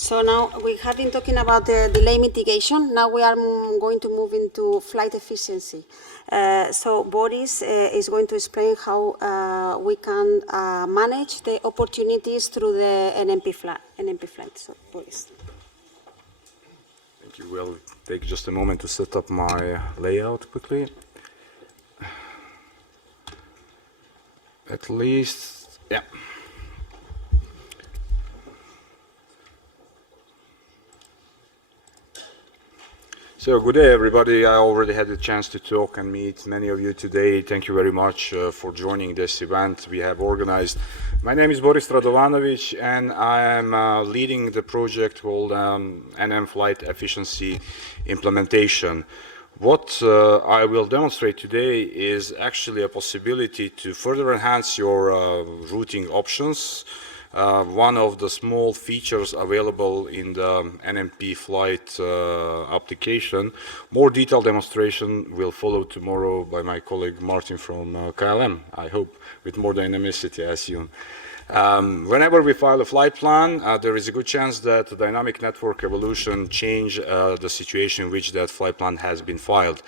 So now we have been talking about the delay mitigation. Now we are going to move into flight efficiency. So Boris is going to explain how we can manage the opportunities through the NMP flight. So Boris. Thank you. We'll take just a moment to set up my layout quickly. At least, yeah. So good day, everybody. I already had the chance to talk and meet many of you today. Thank you very much for joining this event we have organized. My name is Boris Radovanović, and I am leading the project called NM Flight Efficiency Implementation. What I will demonstrate today is actually a possibility to further enhance your routing options. One of the small features available in the NMP flight application. More detailed demonstration will follow tomorrow by my colleague Martin from KLM, I hope, with more dynamicity, I assume. Whenever we file a flight plan, there is a good chance that the dynamic network evolution change the situation in which that flight plan has been filed,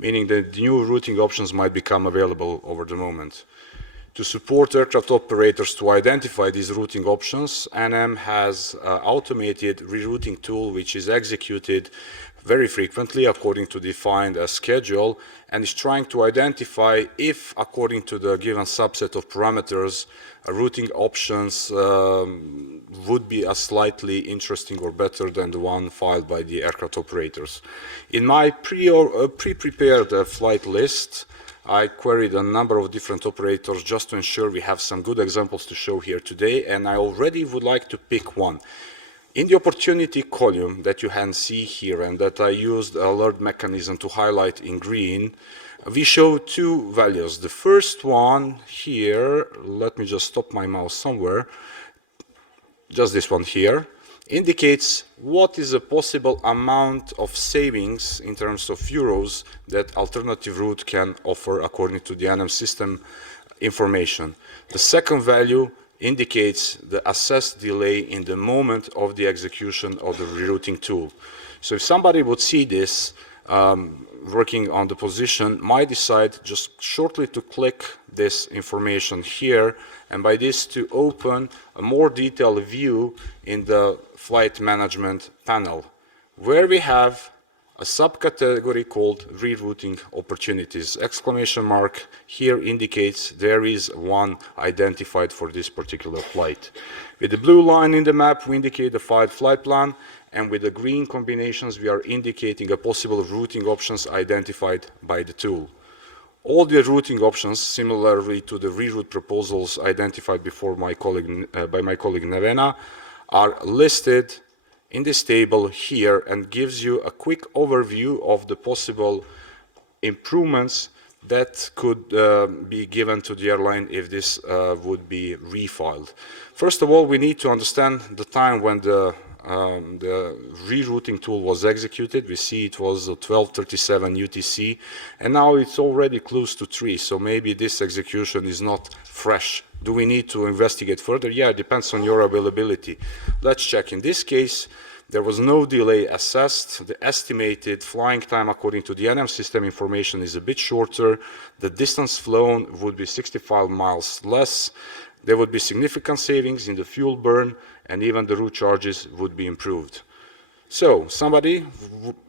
meaning that new routing options might become available over the moment. To support aircraft operators to identify these routing options, NM has automated rerouting tool which is executed very frequently according to defined schedule, and is trying to identify if, according to the given subset of parameters, routing options would be as slightly interesting or better than the one filed by the aircraft operators. In my pre-prepared flight list, I queried a number of different operators just to ensure we have some good examples to show here today, and I already would like to pick one. In the opportunity column that you can see here and that I used the alert mechanism to highlight in green, we show two values. The first one here, let me just stop my mouse somewhere, just this one here, indicates what is a possible amount of savings in terms of euros that alternative route can offer according to the NM system information. The second value indicates the assessed delay in the moment of the execution of the rerouting tool. So if somebody would see this working on the position, might decide just shortly to click this information here, and by this to open a more detailed view in the flight management panel, where we have a subcategory called rerouting opportunities. Exclamation mark here indicates there is one identified for this particular flight. With the blue line in the map, we indicate the filed flight plan, and with the green combinations, we are indicating a possible routing options identified by the tool. All the routing options, similarly to the reroute proposals identified before by my colleague Nevena, are listed in this table here and gives you a quick overview of the possible improvements that could be given to the airline if this would be refiled. First of all, we need to understand the time when the rerouting tool was executed. We see it was 12:37 UTC, and now it's already close to 3, so maybe this execution is not fresh. Do we need to investigate further? Yeah, it depends on your availability. Let's check. In this case, there was no delay assessed. The estimated flying time according to the NM system information is a bit shorter. The distance flown would be 65 miles less. There would be significant savings in the fuel burn, and even the route charges would be improved. So somebody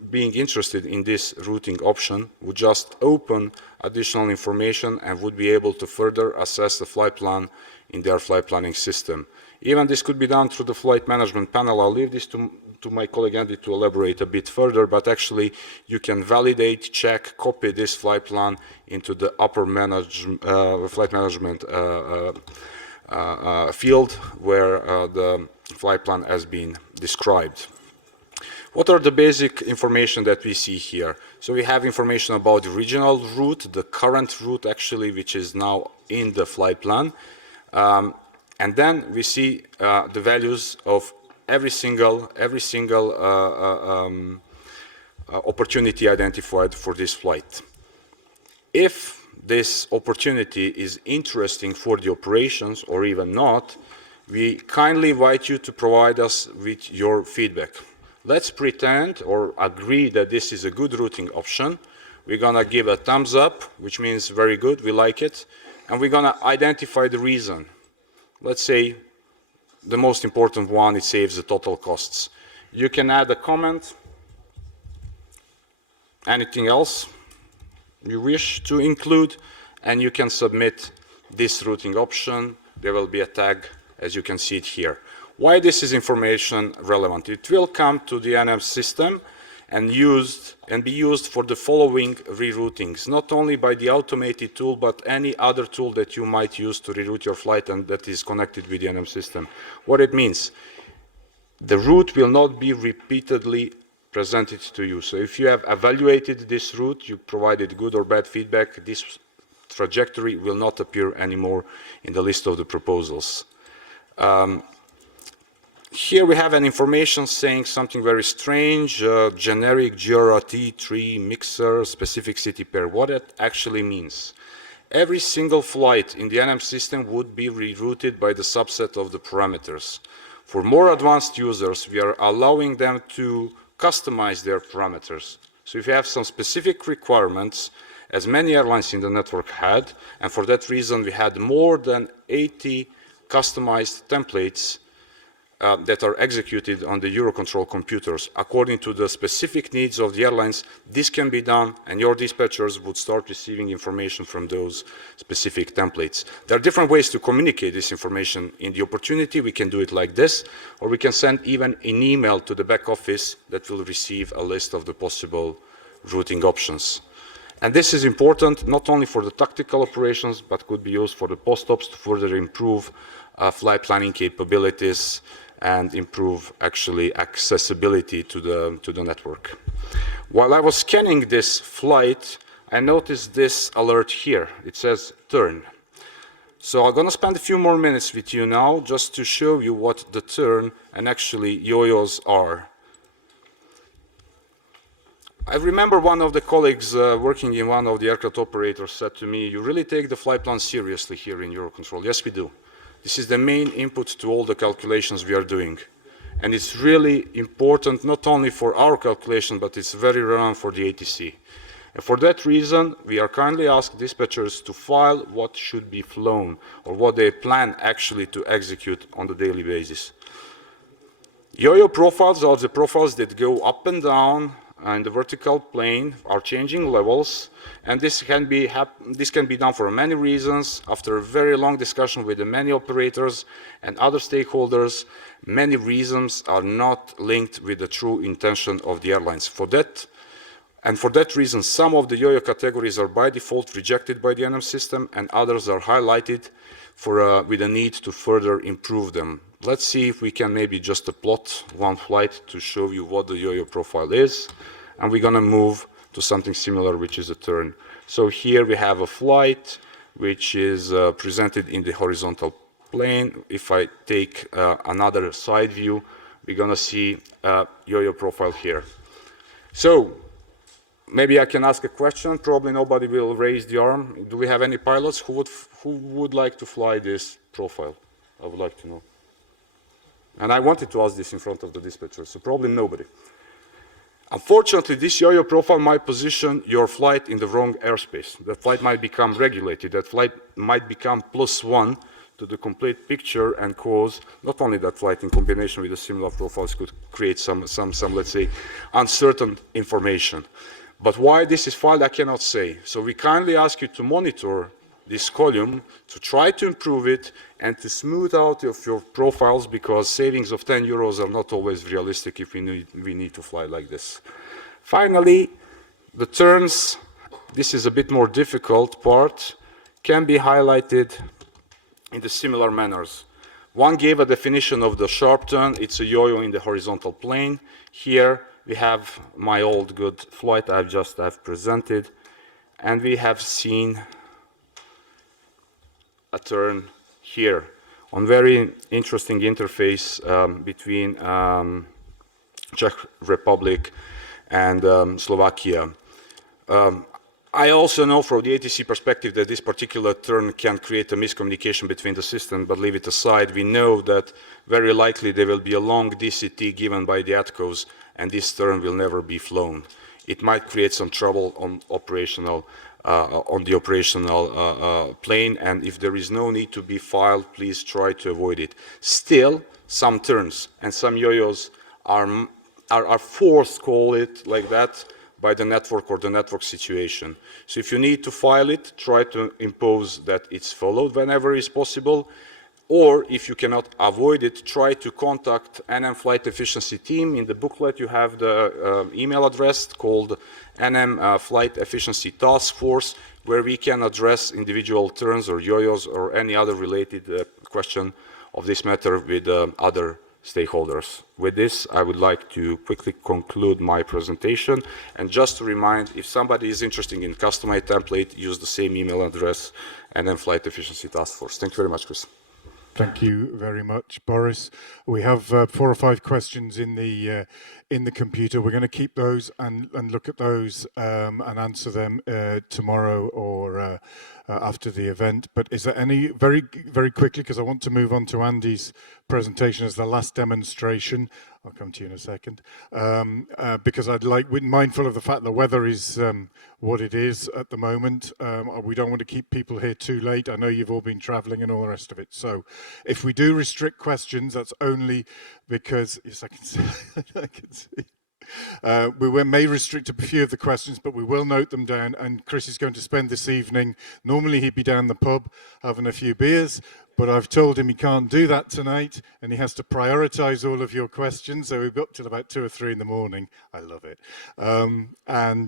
being interested in this routing option would just open additional information and would be able to further assess the flight plan in their flight planning system. Even this could be done through the flight management panel. I'll leave this to my colleague Andy to elaborate a bit further, but actually you can validate, check, copy this flight plan into the upper flight management field where the flight plan has been described. What are the basic information that we see here? So we have information about the original route, the current route actually, which is now in the flight plan. And then we see the values of every single opportunity identified for this flight. If this opportunity is interesting for the operations or even not, we kindly invite you to provide us with your feedback. Let's pretend or agree that this is a good routing option. We're gonna give a thumbs up, which means very good, we like it, and we're gonna identify the reason. Let's say the most important one, it saves the total costs. You can add a comment, anything else you wish to include, and you can submit this routing option. There will be a tag, as you can see it here. Why this is information relevant? It will come to the NM system and be used for the following reroutings, not only by the automated tool, but any other tool that you might use to reroute your flight and that is connected with the NM system. What it means, the route will not be repeatedly presented to you. So if you have evaluated this route, you provided good or bad feedback, this trajectory will not appear anymore in the list of the proposals. Here we have an information saying something very strange, generic GRT3 mixer specific city pair. What it actually means. Every single flight in the NM system would be rerouted by the subset of the parameters. For more advanced users, we are allowing them to customize their parameters. So if you have some specific requirements, as many airlines in the network had, and for that reason we had more than 80 customized templates that are executed on the EUROCONTROL computers. According to the specific needs of the airlines, this can be done, and your dispatchers would start receiving information from those specific templates. There are different ways to communicate this information. In the opportunity, we can do it like this, or we can send even an email to the back office that will receive a list of the possible routing options. And this is important not only for the tactical operations, but could be used for the post-ops to further improve flight planning capabilities and improve actually accessibility to the network. While I was scanning this flight, I noticed this alert here. It says turn. So I'm gonna spend a few more minutes with you now just to show you what the turn and actually yo-yos are. I remember one of the colleagues working in one of the aircraft operators said to me, you really take the flight plan seriously here in EUROCONTROL. Yes, we do. This is the main input to all the calculations we are doing. And it's really important not only for our calculation, but it's very relevant for the ATC. And for that reason, we are kindly asked dispatchers to file what should be flown or what they plan actually to execute on the daily basis. Yo-yo profiles are the profiles that go up and down and the vertical plane are changing levels, and this can be done for many reasons. After a very long discussion with the many operators and other stakeholders, many reasons are not linked with the true intention of the airlines. For that reason, some of the yo-yo categories are by default rejected by the NM system, and others are highlighted with a need to further improve them. Let's see if we can maybe just plot one flight to show you what the yo-yo profile is. And we're gonna move to something similar, which is a turn. So here we have a flight which is presented in the horizontal plane. If I take another side view, we're gonna see a yo-yo profile here. So maybe I can ask a question. Probably nobody will raise the arm. Do we have any pilots who would like to fly this profile? I would like to know. And I wanted to ask this in front of the dispatcher, so probably nobody. Unfortunately, this yo-yo profile might position your flight in the wrong airspace. That flight might become regulated. That flight might become +1 to the complete picture and cause not only that flight in combination with the similar profiles could create some let's say, uncertain information. But why this is filed, I cannot say. So we kindly ask you to monitor this column to try to improve it and to smooth out of your profiles, because savings of 10 euros are not always realistic if we need to fly like this. Finally, the turns, this is a bit more difficult part, can be highlighted in the similar manners. One gave a definition of the sharp turn. It's a yo-yo in the horizontal plane. Here we have my old good flight I've presented, and we have seen a turn here on very interesting interface between Czech Republic and Slovakia. I also know from the ATC perspective that this particular turn can create a miscommunication between the system, but leave it aside. We know that very likely there will be a long DCT given by the ATCOs, and this turn will never be flown. It might create some trouble on the operational plane, and if there is no need to be filed, please try to avoid it. Still, some turns and some yo-yos are forced, call it like that, by the network or the network situation. So if you need to file it, try to impose that it's followed whenever is possible. Or if you cannot avoid it, try to contact NM Flight Efficiency Team. In the booklet, you have the email address called NM Flight Efficiency Task Force, where we can address individual turns or yo-yos or any other related question of this matter with other stakeholders. With this, I would like to quickly conclude my presentation. And just to remind, if somebody is interested in customized template, use the same email address, NM Flight Efficiency Task Force. Thank you very much, Chris. Thank you very much, Boris. We have 4 or 5 questions in the computer. We're going to keep those and look at those and answer them tomorrow or after the event. But is there any, very quickly, because I want to move on to Andy's presentation as the last demonstration. I'll come to you in a second. Because I'd like, we're mindful of the fact the weather is what it is at the moment. We don't want to keep people here too late. I know you've all been traveling and all the rest of it. So if we do restrict questions, that's only because, yes, I can see, I can see. We may restrict a few of the questions, but we will note them down. And Chris is going to spend this evening, normally he'd be down the pub having a few beers, but I've told him he can't do that tonight, and he has to prioritize all of your questions. So we've got till about 2 or 3 in the morning. I love it. And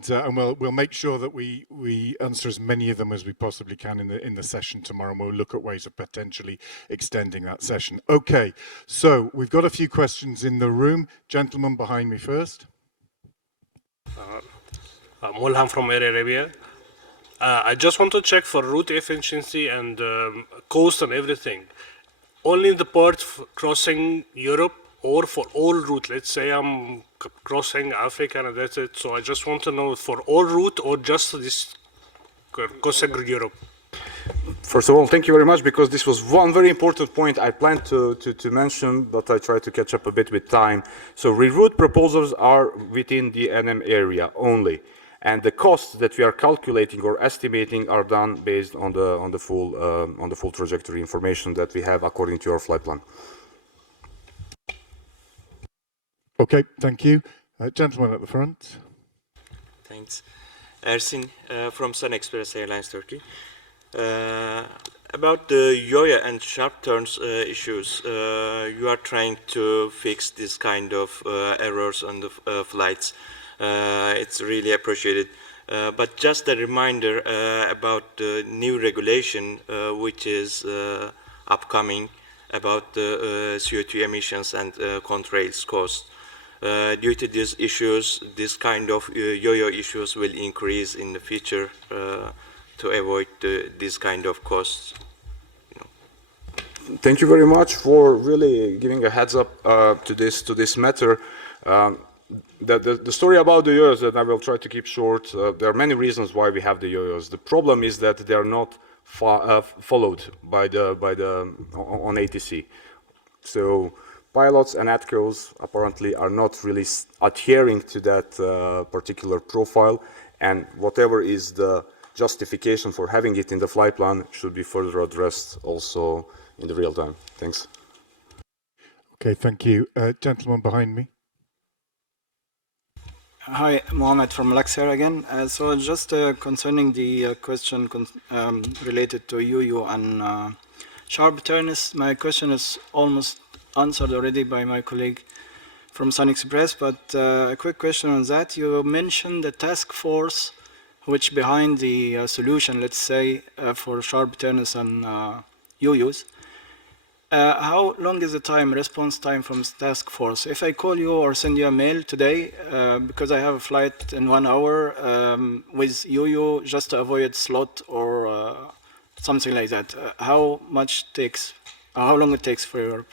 we'll make sure that we answer as many of them as we possibly can in the session tomorrow, and we'll look at ways of potentially extending that session. Okay, so we've got a few questions in the room. Gentleman behind me first. Mulham from Air Arabia. I just want to check for route efficiency and cost and everything. Only the part crossing Europe or for all route? Let's say I'm crossing Africa and that's it. So I just want to know for all route or just this crossing Europe? First of all, thank you very much, because this was one very important point I planned to mention, but I tried to catch up a bit with time. So reroute proposals are within the NM area only, and the costs that we are calculating or estimating are done based on the full trajectory information that we have according to our flight plan. Okay, thank you. Gentleman at the front. Thanks. Ersin from Sun Express Airlines Turkey. About the yo-yo and sharp turns issues, you are trying to fix this kind of errors on the flights. It's really appreciated. But just a reminder about the new regulation which is upcoming about the CO2 emissions and contrails cost. Due to these issues, this kind of yo-yo issues will increase in the future to avoid this kind of costs. Thank you very much for really giving a heads up to this matter. The story about the yo-yos, that I will try to keep short, there are many reasons why we have the yo-yos. The problem is that they are not followed on ATC. So pilots and ATCOs apparently are not really adhering to that particular profile, and whatever is the justification for having it in the flight plan should be further addressed also in the real time. Thanks. Okay, thank you. Gentleman behind me. Hi, Mohammed from Luxair again. So just concerning the question related to UU and sharp turns, my question is almost answered already by my colleague from Sun Express, but a quick question on that. You mentioned the task force which behind the solution, let's say, for sharp turns and UUs. How long is the response time from task force? If I call you or send you a mail today, because I have a flight in 1 hour with UU just to avoid slot or something like that, how long it takes for your...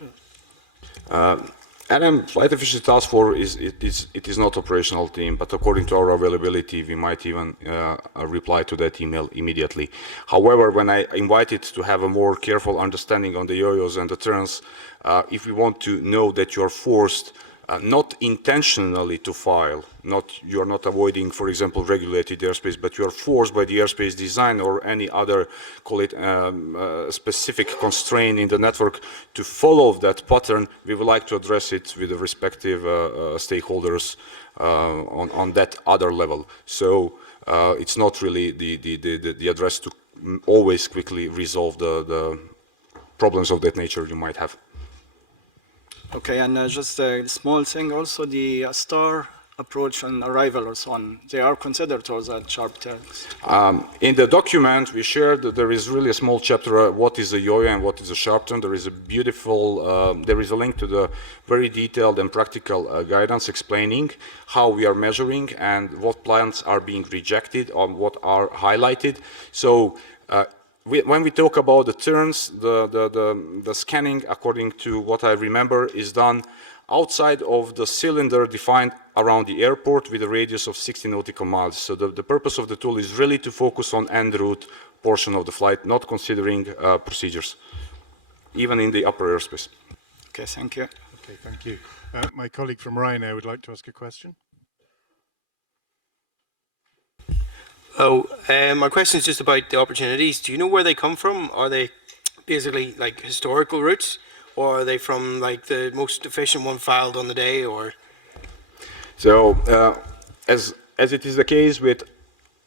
NM Flight Efficiency Task Force is not operational team, but according to our availability, we might even reply to that email immediately. However, when I invited to have a more careful understanding on the yo-yos and the turns, if we want to know that you are forced not intentionally to file, you are not avoiding, for example, regulated airspace, but you are forced by the airspace design or any other, call it specific constraint in the network to follow that pattern, we would like to address it with the respective stakeholders on that other level. So it's not really the address to always quickly resolve the problems of that nature you might have. Okay, and just a small thing also, the star approach and arrival or so on, they are considered also sharp turns. In the document we shared that there is really a small chapter what is a yo-yo and what is a sharp turn. There is a beautiful, there is a link to the very detailed and practical guidance explaining how we are measuring and what plans are being rejected or what are highlighted. So when we talk about the turns, the scanning, according to what I remember, is done outside of the cylinder defined around the airport with a radius of 60 nautical miles. So the purpose of the tool is really to focus on en route portion of the flight, not considering procedures, even in the upper airspace. Okay, thank you. Okay, thank you. My colleague from Ryanair would like to ask a question. Oh, my question is just about the opportunities. Do you know where they come from? Are they basically like historical routes, or are they from like the most efficient one filed on the day, or? So, as it is the case with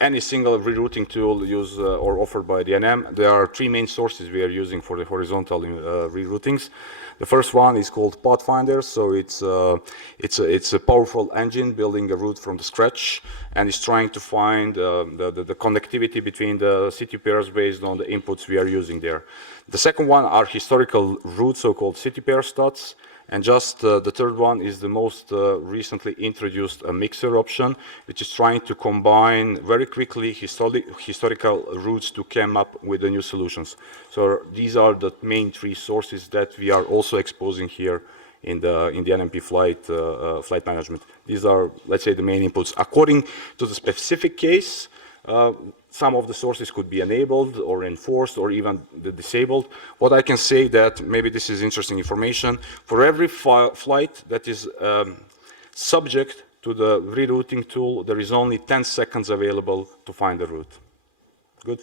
any single rerouting tool used or offered by the NM, there are three main sources we are using for the horizontal reroutings. The first one is called Pathfinder, so it's a powerful engine building a route from the scratch, and is trying to find the connectivity between the city pairs based on the inputs we are using there. The second one are historical routes, so-called city pair stats. And just the third one is the most recently introduced mixer option, which is trying to combine very quickly historical routes to come up with the new solutions. So these are the main three sources that we are also exposing here in the NMP flight management. These are, let's say, the main inputs. According to the specific case, some of the sources could be enabled or enforced or even disabled. What I can say that, maybe this is interesting information, for every flight that is subject to the rerouting tool, there is only 10 seconds available to find the route. Good?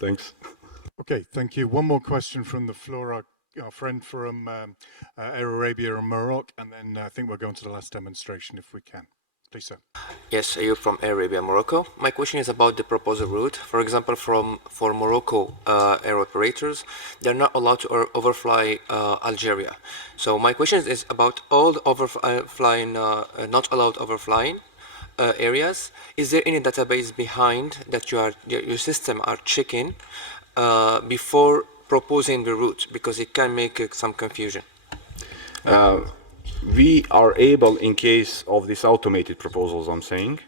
Thanks. Okay, thank you. One more question from the floor, our friend from Air Arabia and Morocco, and then I think we'll go on to the last demonstration if we can. Please, sir. Yes, Ayub from Air Arabia, Morocco. My question is about the proposed route. For example, for Morocco air operators, they're not allowed to overfly Algeria. So my question is about all the overflying, not allowed overflying areas. Is there any database behind that your system are checking before proposing the route, because it can make some confusion? We are able, in case of these automated proposals I'm saying,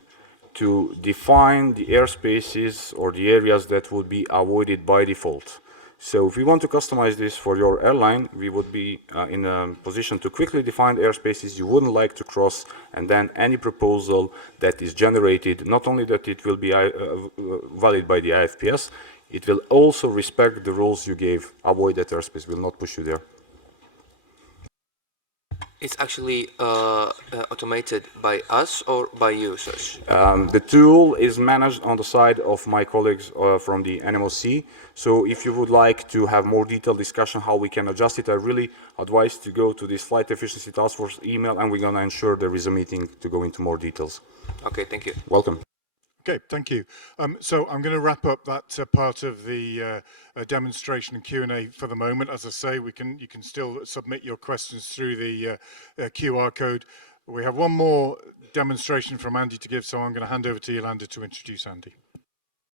to define the airspaces or the areas that would be avoided by default. So if we want to customize this for your airline, we would be in a position to quickly define airspaces you wouldn't like to cross, and then any proposal that is generated, not only that it will be valid by the IFPS, it will also respect the rules you gave. Avoid that airspace, will not push you there. It's actually automated by us or by users? The tool is managed on the side of my colleagues from the NMOC. So if you would like to have more detailed discussion how we can adjust it, I really advise to go to this Flight Efficiency Task Force email, and we're going to ensure there is a meeting to go into more details. Okay, thank you. Welcome. Okay, thank you. So I'm going to wrap up that part of the demonstration and Q&A for the moment. As I say, you can still submit your questions through the QR code. We have one more demonstration from Andy to give, so I'm going to hand over to Yolanda to introduce Andy.